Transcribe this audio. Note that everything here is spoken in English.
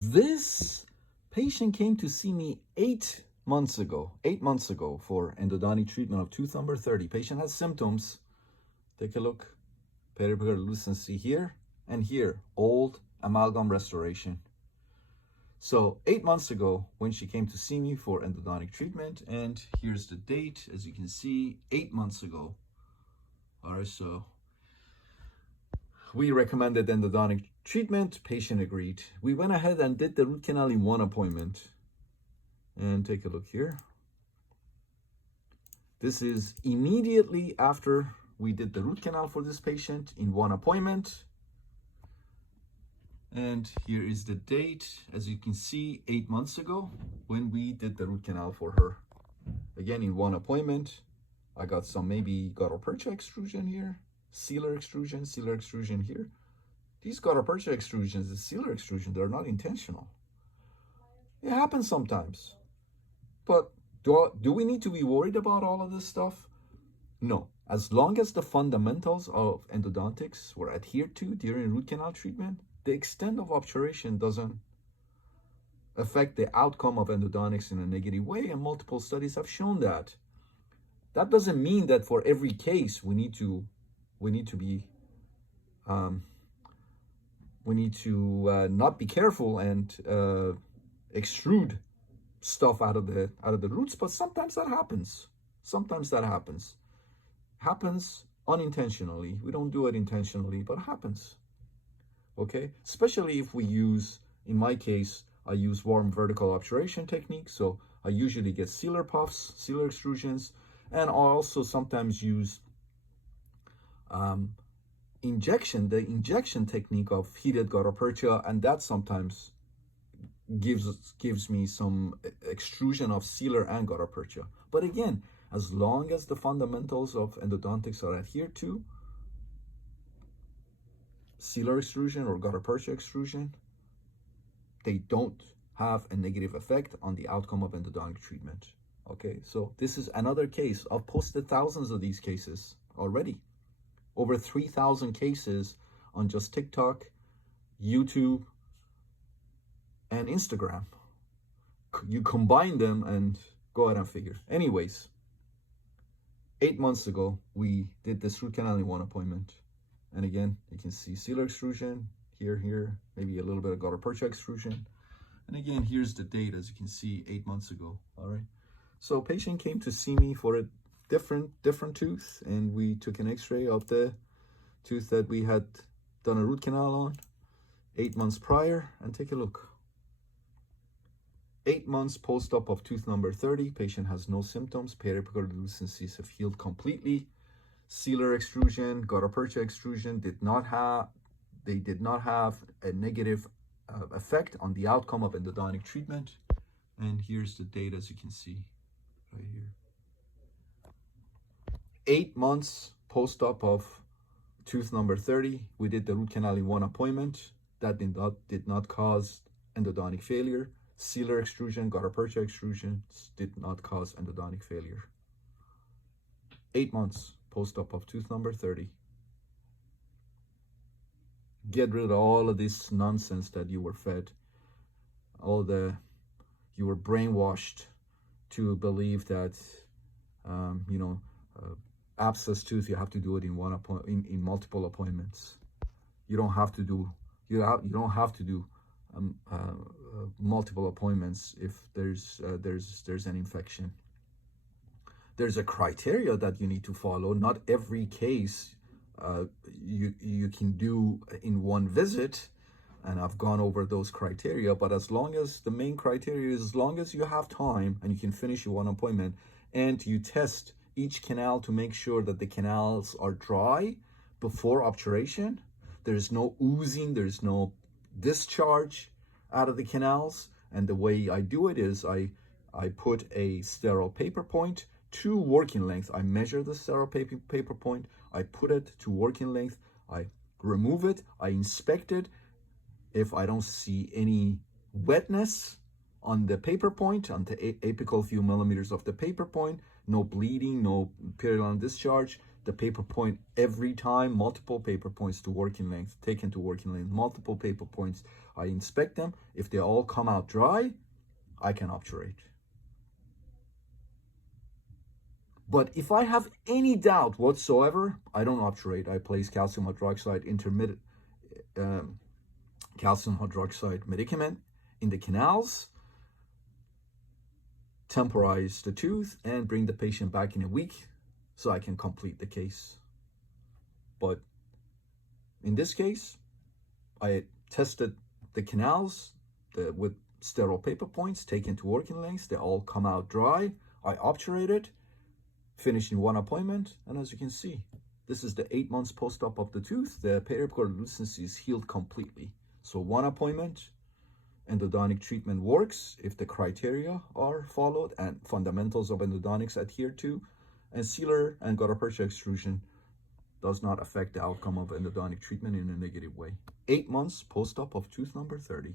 This patient came to see me 8 months ago, for endodontic treatment of tooth number 30. Patient has symptoms. Take a look. Periapical lucency here and here. Old amalgam restoration. So 8 months ago, when she came to see me for endodontic treatment, and here's the date, as you can see, 8 months ago. All right, so we recommended endodontic treatment. Patient agreed. We went ahead and did the root canal in one appointment. And take a look here. This is immediately after we did the root canal for this patient in one appointment. And here is the date, as you can see, 8 months ago when we did the root canal for her. Again, in one appointment. I got some maybe gutta-percha extrusion here, sealer extrusion here. These gutta-percha extrusions, the sealer extrusion, they're not intentional. It happens sometimes. But do we need to be worried about all of this stuff? No. As long as the fundamentals of endodontics were adhered to during root canal treatment, the extent of obturation doesn't affect the outcome of endodontics in a negative way, and multiple studies have shown that. That doesn't mean that for every case we need to not be careful and extrude stuff out of the roots, but sometimes that happens. Happens unintentionally. We don't do it intentionally, but it happens. Okay, especially if we use, in my case, I use warm vertical obturation technique, so I usually get sealer puffs, sealer extrusions, and I also sometimes use the injection technique of heated gutta-percha, and that sometimes gives me some extrusion of sealer and gutta-percha. But again, as long as the fundamentals of endodontics are adhered to, sealer extrusion or gutta-percha extrusion, they don't have a negative effect on the outcome of endodontic treatment. Okay, so this is another case. I've posted thousands of these cases already. Over 3,000 cases on just TikTok, YouTube, and Instagram. You combine them and go ahead and figure. Anyways, 8 months ago, we did this root canal in one appointment. And again, you can see sealer extrusion, here, maybe a little bit of gutta-percha extrusion. And again, here's the date, as you can see, 8 months ago, all right? So patient came to see me for a different tooth, and we took an x-ray of the tooth that we had done a root canal on 8 months prior, and take a look. 8 months post-op of tooth number 30, patient has no symptoms, periapical lucencies have healed completely. Sealer extrusion, gutta-percha extrusion did not have a negative effect on the outcome of endodontic treatment. And here's the date, as you can see right here. 8 months post-op of tooth number 30, we did the root canal in one appointment. That did not cause endodontic failure. Sealer extrusion, gutta-percha extrusions did not cause endodontic failure. 8 months post-op of tooth number 30. Get rid of all of this nonsense that you were fed. You were brainwashed to believe that, abscess tooth, you have to do it in multiple appointments. You don't have to do multiple appointments if there's an infection. There's a criteria that you need to follow. Not every case you can do in one visit, and I've gone over those criteria, but as long as the main criteria is, as long as you have time and you can finish your one appointment, and you test each canal to make sure that the canals are dry before obturation, there's no oozing, there's no discharge out of the canals. And the way I do it is I put a sterile paper point to working length. I measure the sterile paper point, I put it to working length, I remove it, I inspect it. If I don't see any wetness on the paper point, on the apical few millimeters of the paper point, no bleeding, no periodontal discharge, the paper point every time, multiple paper points to working length, taken to working length, multiple paper points. I inspect them. If they all come out dry, I can obturate. But if I have any doubt whatsoever, I don't obturate. I place calcium hydroxide intermittent calcium hydroxide medicament in the canals, temporize the tooth, and bring the patient back in a week so I can complete the case. But in this case, I tested the canals with sterile paper points taken to working lengths. They all come out dry. I obturated, finished in one appointment, and as you can see, this is the 8 months post-op of the tooth. The periapical lucency is healed completely. So one appointment, endodontic treatment works if the criteria are followed and fundamentals of endodontics adhered to, and sealer and gutta-percha extrusion does not affect the outcome of endodontic treatment in a negative way. 8 months post-op of tooth number 30.